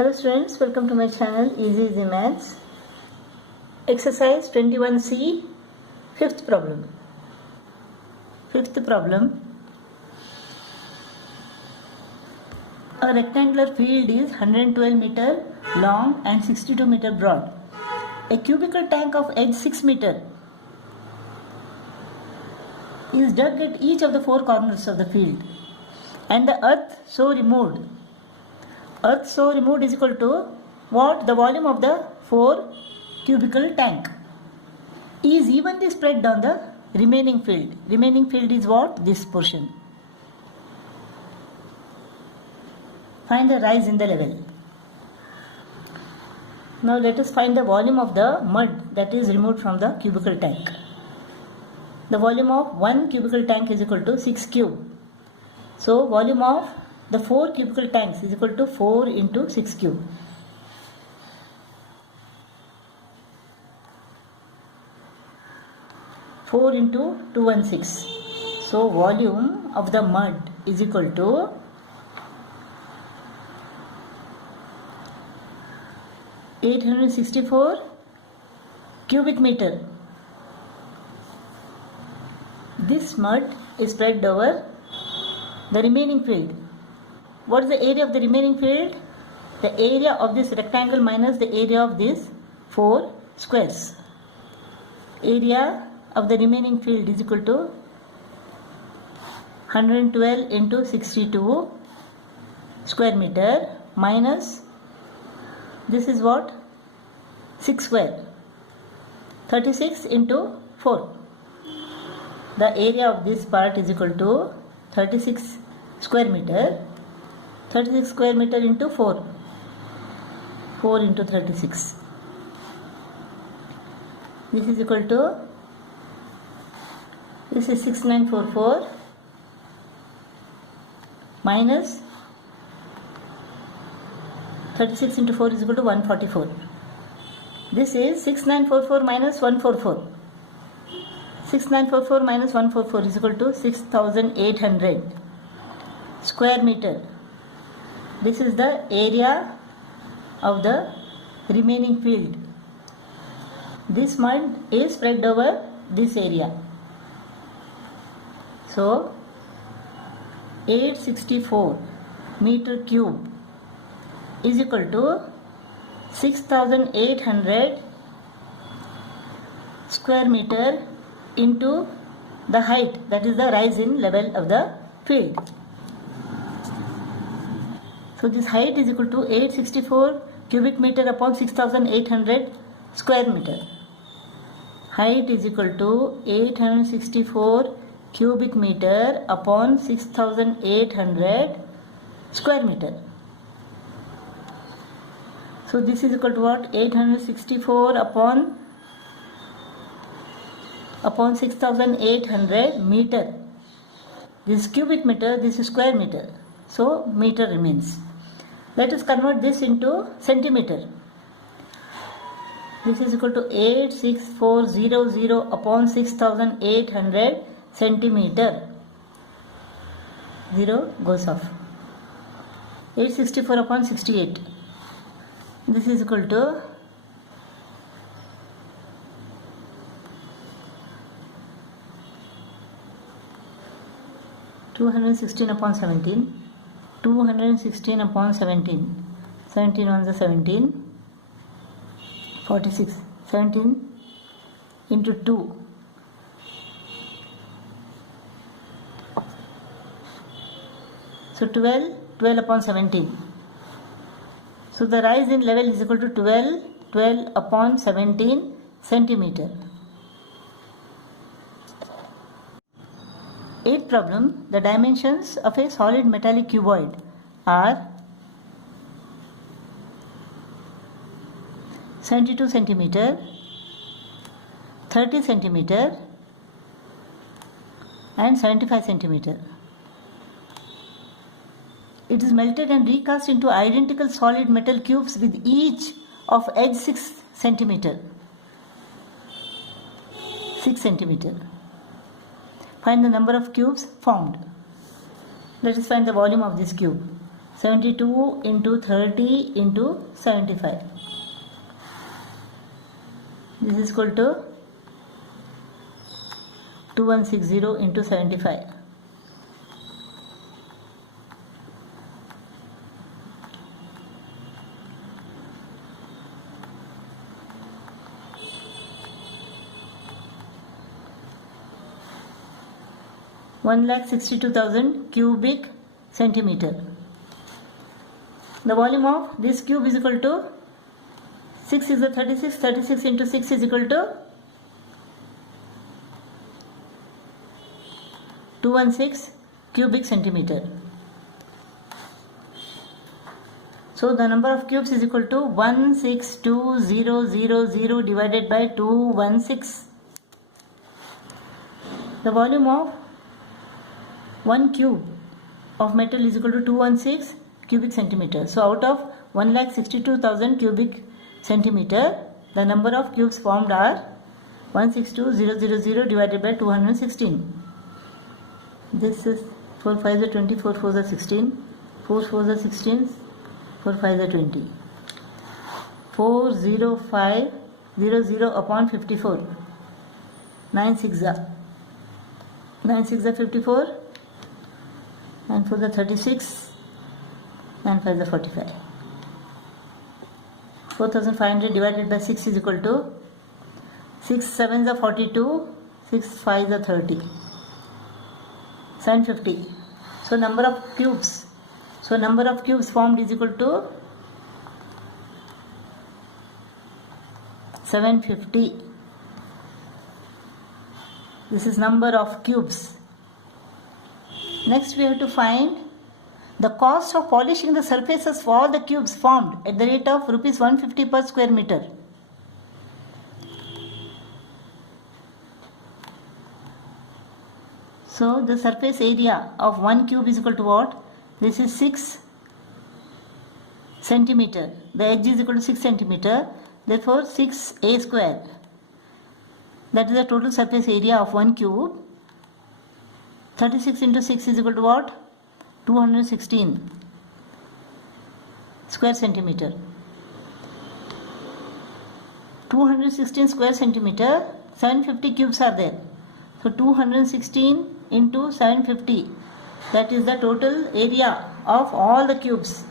Hello students, welcome to my channel Easy Maths. Exercise 21C, fifth problem. A rectangular field is 112 meter long and 62 meter broad. A cubical tank of edge 6 meter is dug at each of the four corners of the field, and the earth so removed is equal to what? The volume of the 4 cubical tank is evenly spread on the remaining field. Remaining field is what? This portion. Find the rise in the level. Now let us find the volume of the mud that is removed from the cubical tank. The volume of 1 cubical tank is equal to 6 cube. So volume of the 4 cubical tanks is equal to 4 into 6 cube. Four into 216. So volume of the mud is equal to 864 cubic meter. This mud is spread over the remaining field. What is the area of the remaining field? The area of this rectangle minus the area of these 4 squares. Area of the remaining field is equal to 112 into 62 square meter minus this is what? 6 square. 36 into 4. The area of this part is equal to 36 square meter. 36 square meter into 4. 4 into 36. This is equal to, this is 6944 minus 36 into 4 is equal to 144. This is 6944 minus 144. 6944 minus 144 is equal to 6800 square meter. This is the area of the remaining field. This mud is spread over this area. So 864 meter cube is equal to 6800 square meter into the height, that is the rise in level of the field. So this height is equal to 864 cubic meter upon 6800 square meter. Height is equal to 864 cubic meter upon 6800 square meter. So this is equal to what? 864 upon 6800 meter. This is cubic meter, this is square meter. So meter remains. Let us convert this into centimeter. This is equal to 86400 upon 6800 centimeter. 0 goes off. 864 upon 68. This is equal to 216 upon 17. 216 upon 17. 17 ones are 17. 46. 17 into 2. So 12. 12 upon 17. So the rise in level is equal to 12. 12 upon 17 centimeter. Eighth problem, the dimensions of a solid metallic cuboid are 72 centimeter, 30 centimeter and 75 centimeter. It is melted and recast into identical solid metal cubes with each of edge 6 centimeter. 6 centimeter. Find the number of cubes formed. Let us find the volume of this cube. 72 into 30 into 75. This is equal to 2160 into 75. One lakh 62,000 cubic centimeter. The volume of this cube is equal to 6 is the 36. 36 into 6 is equal to 216 cubic centimeter. So the number of cubes is equal to 162,000 divided by 216. The volume of 1 cube of metal is equal to 216 cubic centimeter. So out of 1,62,000 cubic centimeter, the number of cubes formed are 162,000 divided by 216. This is 4 5 is 20, 4 4 is 16, 4 4 is 16, 4 5 is 20. 40500 upon 54. 9 6 are 54, and 4 is 36, and 5 is 45. 4,500 divided by 6 is equal to 6 7 is 42, 6 5 is 30. 750. So number of cubes. So number of cubes formed is equal to 750. This is number of cubes. Next we have to find the cost of polishing the surfaces for all the cubes formed at the rate of rupees 150 per square meter. So the surface area of 1 cube is equal to what? This is 6 centimeter. The edge is equal to 6 centimeter. Therefore 6a square. That is the total surface area of 1 cube. 36 into 6 is equal to what? 216 square centimeter. 216 square centimeter, 750 cubes are there. So 216 into 750, that is the total area of all the cubes.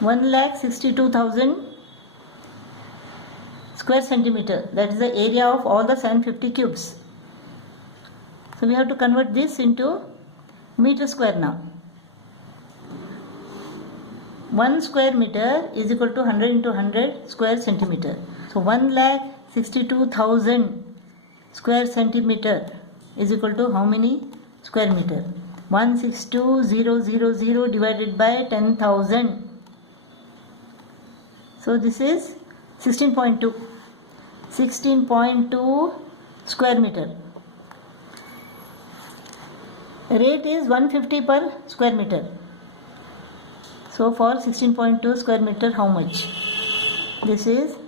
One lakh 62,000 square centimeter, that is the area of all the 750 cubes. So we have to convert this into meter square now. 1 square meter is equal to 100 into 100 square centimeter. So 1,62,000 square centimeter is equal to how many square meter? 162,000 divided by 10,000. So this is 16.2. 16.2 square meter. Rate is 150 per square meter. So for 16.2 square meter, how much? This is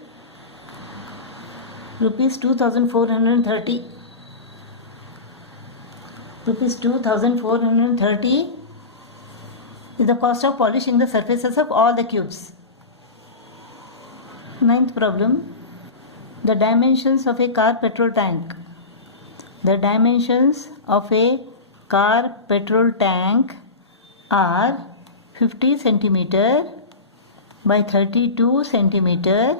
rupees 2,430. Rupees 2,430 is the cost of polishing the surfaces of all the cubes. Ninth problem. The dimensions of a car petrol tank. The dimensions of a car petrol tank are 50 centimeter by 32 centimeter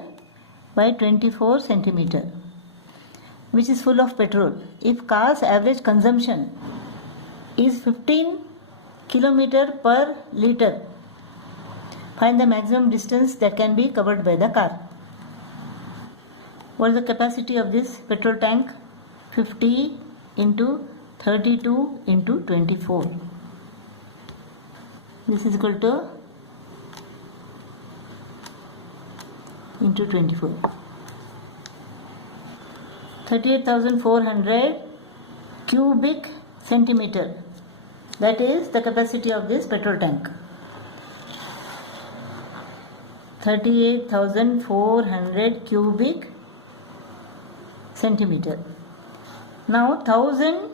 by 24 centimeter, which is full of petrol. If car's average consumption is 15 kilometer per liter, find the maximum distance that can be covered by the car. What is the capacity of this petrol tank? 50 into 32 into 24. This is equal to into 24. 38,400 cubic centimeter. That is the capacity of this petrol tank. 38,400 cubic centimeter. Now 1000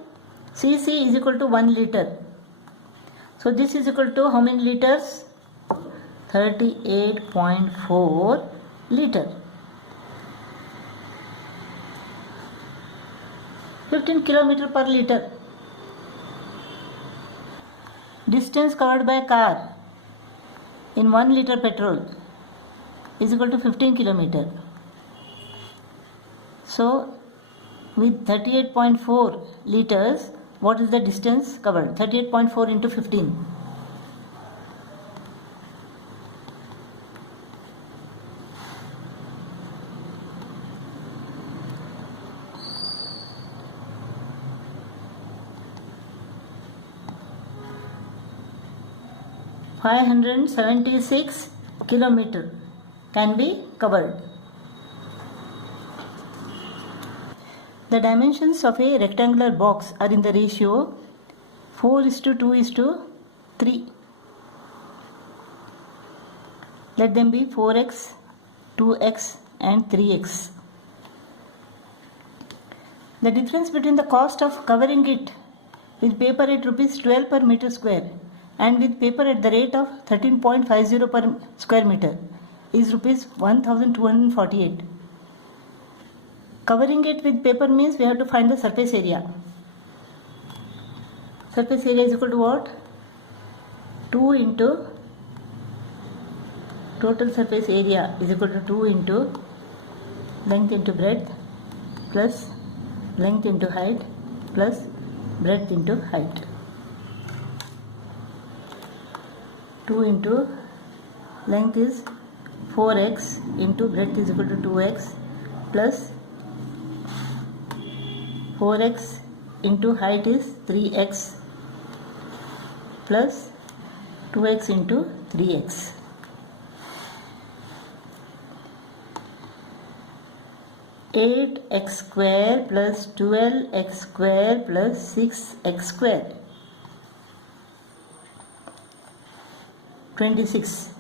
cc is equal to 1 liter. So this is equal to how many liters? 38.4 liter. 15 kilometer per liter. Distance covered by car in 1 liter petrol is equal to 15 kilometer. So with 38.4 liters, what is the distance covered? 38.4 into 15. (576 kilometer) can be covered. The dimensions of a rectangular box are in the ratio 4:2:3. Let them be 4x, 2x and 3x. The difference between the cost of covering it with paper at rupees 12 per meter square and with paper at the rate of 13.50 per square meter is rupees 1248. Covering it with paper means we have to find the surface area. Surface area is equal to what? 2 into total surface area is equal to 2 into length into breadth plus length into height plus breadth into height. 2 into length is 4x into breadth is equal to 2x plus 4x into height is 3x plus 2x into 3x. (8x square plus 12x square plus 6x square) 26.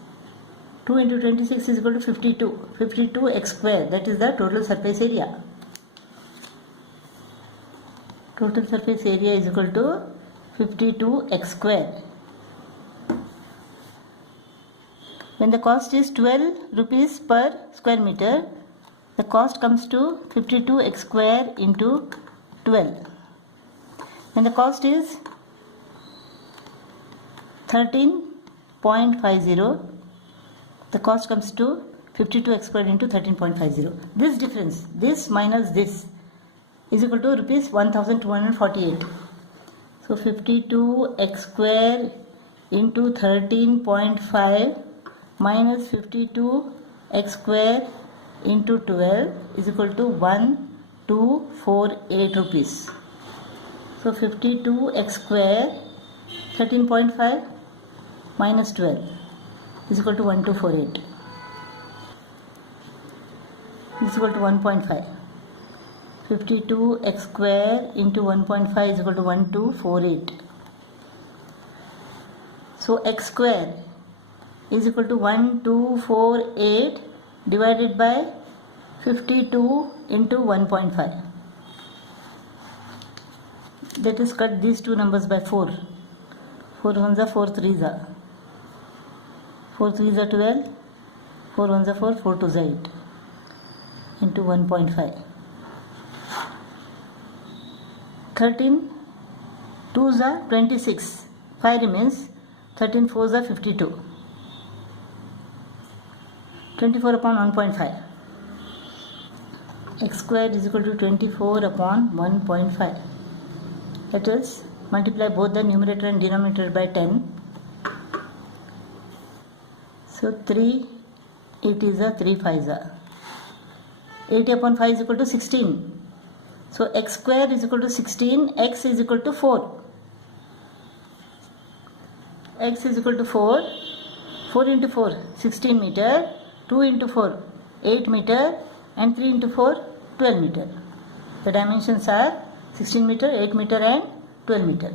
2 into 26 is equal to 52. 52x square, that is the total surface area. Total surface area is equal to 52x square. When the cost is 12 rupees per square meter, the cost comes to 52x square into 12. When the cost is 13.50, the cost comes to 52x square into 13.50. This difference, this minus this, is equal to rupees 1248. So 52x square into 13.5 minus 52x square into 12 is equal to 1248 rupees. So 52x square 13.5 minus 12 is equal to 1248. Is equal to 1.5. 52x square into 1.5 is equal to 1248. So x square is equal to 1248 divided by 52 into 1.5. Let us cut these two numbers by 4. 4 ones are 4 threes are 4 threes are 12. 4 ones are 4. 4 twos are 8 into 1.5. 13 twos are 26. 5 remains. 13 fours are 52. 24 upon 1.5. X square is equal to 24 upon 1.5. Let us multiply both the numerator and denominator by 10. So 3 8 is a 3 5 is a 80 upon 5 is equal to 16. So x square is equal to 16. X is equal to 4. X is equal to 4. 4 into 4 16 meter. 2 into 4 8 meter and 3 into 4 12 meter. The dimensions are 16 meter, 8 meter and 12 meter.